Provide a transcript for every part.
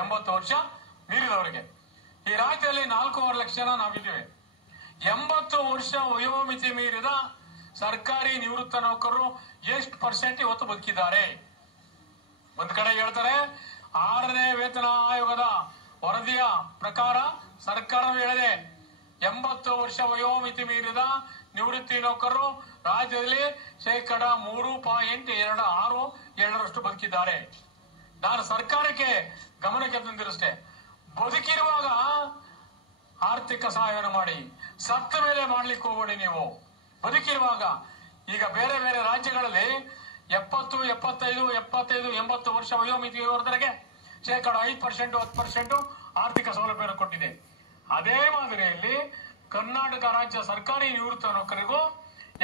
80 ವರ್ಷ ಮೀರಿದವರಿಗೆ. ಈ ರಾಜ್ಯದಲ್ಲಿ 4.5 ಲಕ್ಷ ಜನ ನಾವಿದ್ದೇವೆ. 80 ವರ್ಷ ವಯೋಮಿತಿ ಮೀರಿದ ಸರ್ಕಾರಿ ನಿವೃತ್ತ ನೌಕರರು ಎಷ್ಟು % ಇವತ್ತು ಬದುಕಿದ್ದಾರೆ? ಒಂದ್ ಕಡೆ ಹೇಳ್ತಾರೆ 6ನೇ ವೇತನ ಆಯೋಗದ ವರದಿಯ ಪ್ರಕಾರ ಸರ್ಕಾರ ಹೇಳಿದೆ 80 ವರ್ಷ ವಯೋಮಿತಿ ಮೀರಿದ ನಿವೃತ್ತಿ ನೌಕರರು ರಾಜ್ಯದಲ್ಲಿ 3.267% ಬದುಕಿದ್ದಾರೆ. ನಾನು ಸರ್ಕಾರಕ್ಕೆ ಗಮನಕ್ಕೆ ತಂದಿರಷ್ಟೇ, ಬದುಕಿರುವಾಗ ಆರ್ಥಿಕ ಸಹಾಯವನ್ನು ಮಾಡಿ, ಸತ್ತ ಮೇಲೆ ಮಾಡ್ಲಿಕ್ಕೆ ಹೋಗಬೇಡಿ. ನೀವು ಬದುಕಿರುವಾಗ ಈಗ ಬೇರೆ ಬೇರೆ ರಾಜ್ಯಗಳಲ್ಲಿ 70, 75, 80 ವರ್ಷ ವಯೋಮಿತಿಯವರೆಗೆ 5%, 10% ಆರ್ಥಿಕ ಸೌಲಭ್ಯವನ್ನು ಕೊಟ್ಟಿದೆ. ಅದೇ ಮಾದರಿಯಲ್ಲಿ ಕರ್ನಾಟಕ ರಾಜ್ಯ ಸರ್ಕಾರಿ ನಿವೃತ್ತ ನೌಕರಿಗೂ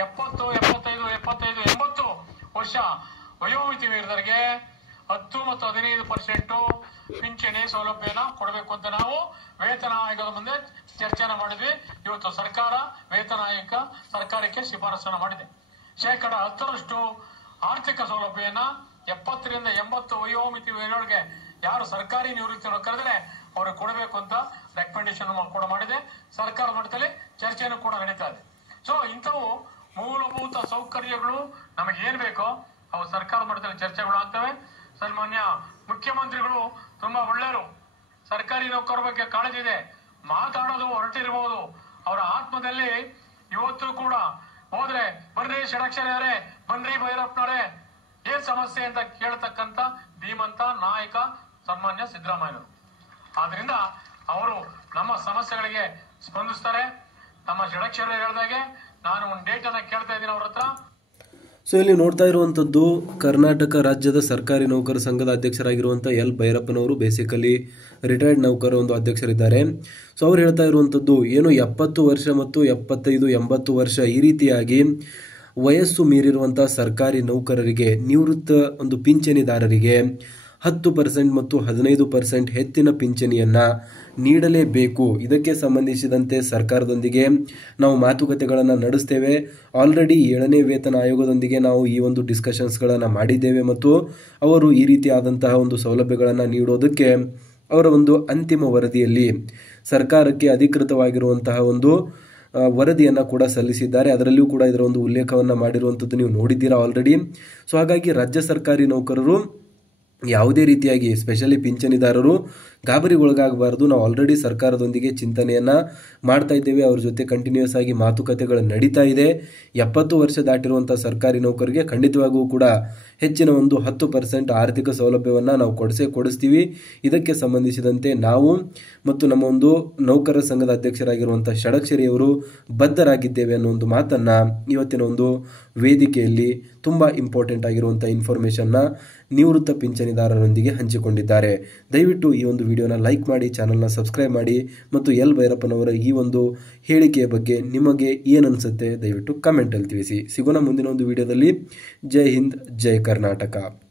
70, 75, 80 ವರ್ಷ ವಯೋಮಿತಿ ಮೀರಿದವರಿಗೆ 10 ಮತ್ತು 15% ಪಿಂಚಣಿ ಸೌಲಭ್ಯನ ಕೊಡಬೇಕು ಅಂತ ನಾವು ವೇತನ ಆಯೋಗದ ಮುಂದೆ ಚರ್ಚೆನ ಮಾಡಿದ್ವಿ. ಇವತ್ತು ಸರ್ಕಾರ ವೇತನ ಆಯೋಗ ಸರ್ಕಾರಕ್ಕೆ ಶಿಫಾರಸನ್ನು ಮಾಡಿದೆ. 10% ಆರ್ಥಿಕ ಸೌಲಭ್ಯನ 70 ರಿಂದ 80 ವಯೋಮಿತಿ ವೇಳೆಗೆ ಯಾರು ಸರ್ಕಾರಿ ನಿವೃತ್ತಿ ಕರೆದ್ರೆ ಅವ್ರಿಗೆ ಕೊಡಬೇಕು ಅಂತ ರೆಕಮೆಂಡೇಶನ್ ಕೂಡ ಮಾಡಿದೆ. ಸರ್ಕಾರದ ಮಟ್ಟದಲ್ಲಿ ಚರ್ಚೆಯನ್ನು ಕೂಡ ನಡೀತಾ ಇದೆ. ಸೊ ಇಂಥವು ಮೂಲಭೂತ ಸೌಕರ್ಯಗಳು ನಮಗೆ ಏನ್ ಬೇಕೋ ಅವು ಸರ್ಕಾರದ ಮಟ್ಟದಲ್ಲಿ ಚರ್ಚೆಗಳು ಆಗ್ತವೆ. ಸನ್ಮಾನ್ಯ ಮುಖ್ಯಮಂತ್ರಿಗಳು ತುಂಬಾ ಒಳ್ಳೆಯರು, ಸರ್ಕಾರಿ ನೌಕರರ ಬಗ್ಗೆ ಕಾಳಜಿ ಇದೆ, ಮಾತಾಡೋದು ಹೊರಟಿರಬಹುದು. ಅವರ ಆತ್ಮದಲ್ಲಿ ಇವತ್ತು ಕೂಡ ಹೋದ್ರೆ ಬರ್ರಿ ಷಡಕ್ಷರವರೇ, ಬನ್ರಿ ಭೈರಪ್ಪನವರೇ, ಏನ್ ಸಮಸ್ಯೆ ಅಂತ ಕೇಳ್ತಕ್ಕಂತ ಧೀಮಂತ ನಾಯಕ ಸನ್ಮಾನ್ಯ ಸಿದ್ದರಾಮಯ್ಯನವರು. ಆದ್ರಿಂದ ಅವರು ನಮ್ಮ ಸಮಸ್ಯೆಗಳಿಗೆ ಸ್ಪಂದಿಸ್ತಾರೆ. ನಮ್ಮ ಷಡಕ್ಷರ ಹೇಳಿದಾಗೆ ನಾನು ಒಂದು ಡೇಟ್ ಅನ್ನ ಕೇಳ್ತಾ ಇದ್ದೀನಿ ಅವ್ರ ಹತ್ರ. ಸೊ ಇಲ್ಲಿ ನೋಡ್ತಾ ಇರುವಂಥದ್ದು ಕರ್ನಾಟಕ ರಾಜ್ಯದ ಸರ್ಕಾರಿ ನೌಕರ ಸಂಘದ ಅಧ್ಯಕ್ಷರಾಗಿರುವಂಥ ಎಲ್ ಭೈರಪ್ಪನವರು, ಬೇಸಿಕಲಿ ರಿಟೈರ್ಡ್ ನೌಕರ ಒಂದು ಅಧ್ಯಕ್ಷರಿದ್ದಾರೆ. ಸೊ ಅವ್ರು ಹೇಳ್ತಾ ಇರುವಂಥದ್ದು ಏನು 70 ವರ್ಷ ಮತ್ತು 75, 80 ವರ್ಷ ಈ ರೀತಿಯಾಗಿ ವಯಸ್ಸು ಮೀರಿರುವಂಥ ಸರ್ಕಾರಿ ನೌಕರರಿಗೆ, ನಿವೃತ್ತ ಒಂದು ಪಿಂಚಣಿದಾರರಿಗೆ 10% ಮತ್ತು 15% ಹೆಚ್ಚಿನ ಪಿಂಚಣಿಯನ್ನು ನೀಡಲೇಬೇಕು. ಇದಕ್ಕೆ ಸಂಬಂಧಿಸಿದಂತೆ ಸರ್ಕಾರದೊಂದಿಗೆ ನಾವು ಮಾತುಕತೆಗಳನ್ನು ನಡೆಸ್ತೇವೆ. ಆಲ್ರೆಡಿ 7ನೇ ವೇತನ ಆಯೋಗದೊಂದಿಗೆ ನಾವು ಈ ಒಂದು ಡಿಸ್ಕಷನ್ಸ್ಗಳನ್ನು ಮಾಡಿದ್ದೇವೆ ಮತ್ತು ಅವರು ಈ ರೀತಿಯಾದಂತಹ ಒಂದು ಸೌಲಭ್ಯಗಳನ್ನು ನೀಡೋದಕ್ಕೆ ಅವರ ಒಂದು ಅಂತಿಮ ವರದಿಯಲ್ಲಿ ಸರ್ಕಾರಕ್ಕೆ ಅಧಿಕೃತವಾಗಿರುವಂತಹ ಒಂದು ವರದಿಯನ್ನು ಕೂಡ ಸಲ್ಲಿಸಿದ್ದಾರೆ. ಅದರಲ್ಲಿಯೂ ಕೂಡ ಇದರ ಒಂದು ಉಲ್ಲೇಖವನ್ನು ಮಾಡಿರುವಂಥದ್ದು ನೀವು ನೋಡಿದ್ದೀರಾ ಆಲ್ರೆಡಿ. ಸೊ ಹಾಗಾಗಿ ರಾಜ್ಯ ಸರ್ಕಾರಿ ನೌಕರರು ಯಾವುದೇ ರೀತಿಯಾಗಿ ಎಸ್ಪೆಷಲಿ ಪಿಂಚಣಿದಾರರು ಗಾಬರಿಗೊಳಗಾಗಬಾರ್ದು. ನಾವು ಆಲ್ರೆಡಿ ಸರ್ಕಾರದೊಂದಿಗೆ ಚಿಂತನೆಯನ್ನು ಮಾಡ್ತಾ ಇದ್ದೇವೆ, ಅವ್ರ ಜೊತೆ ಕಂಟಿನ್ಯೂಸ್ ಆಗಿ ಮಾತುಕತೆಗಳು ನಡೀತಾ ಇದೆ. 70 ವರ್ಷ ದಾಟಿರುವಂಥ ಸರ್ಕಾರಿ ನೌಕರಿಗೆ ಖಂಡಿತವಾಗೂ ಕೂಡ ಹೆಚ್ಚಿನ ಒಂದು 10% ಆರ್ಥಿಕ ಸೌಲಭ್ಯವನ್ನು ನಾವು ಕೊಡಿಸ್ತೀವಿ. ಇದಕ್ಕೆ ಸಂಬಂಧಿಸಿದಂತೆ ನಾವು ಮತ್ತು ನಮ್ಮ ಒಂದು ನೌಕರ ಸಂಘದ ಅಧ್ಯಕ್ಷರಾಗಿರುವಂಥ ಷಡಕ್ಷರಿಯವರು ಬದ್ಧರಾಗಿದ್ದೇವೆ ಅನ್ನೋ ಒಂದು ಮಾತನ್ನು ಇವತ್ತಿನ ಒಂದು ವೇದಿಕೆಯಲ್ಲಿ ತುಂಬ ಇಂಪಾರ್ಟೆಂಟ್ ಆಗಿರುವಂಥ ಇನ್ಫಾರ್ಮೇಷನ್ನ ನಿವೃತ್ತ ಪಿಂಚಣಿದಾರರೊಂದಿಗೆ ಹಂಚಿಕೊಂಡಿದ್ದಾರೆ. ದಯವಿಟ್ಟು ಈ ಒಂದು ವಿಡಿಯೋನ ಲೈಕ್ ಮಾಡಿ, ಚಾನಲ್ನ ಸಬ್ಸ್ಕ್ರೈಬ್ ಮಾಡಿ ಮತ್ತು ಎಲ್ ಭೈರಪ್ಪನವರ ಈ ಒಂದು ಹೇಳಿಕೆಯ ಬಗ್ಗೆ ನಿಮಗೆ ಏನನ್ಸುತ್ತೆ ದಯವಿಟ್ಟು ಕಮೆಂಟಲ್ಲಿ ತಿಳಿಸಿ. ಸಿಗೋಣ ಮುಂದಿನ ಒಂದು ವಿಡಿಯೋದಲ್ಲಿ. ಜೈ ಹಿಂದ್, ಜೈ ಕರ್ನಾಟಕ.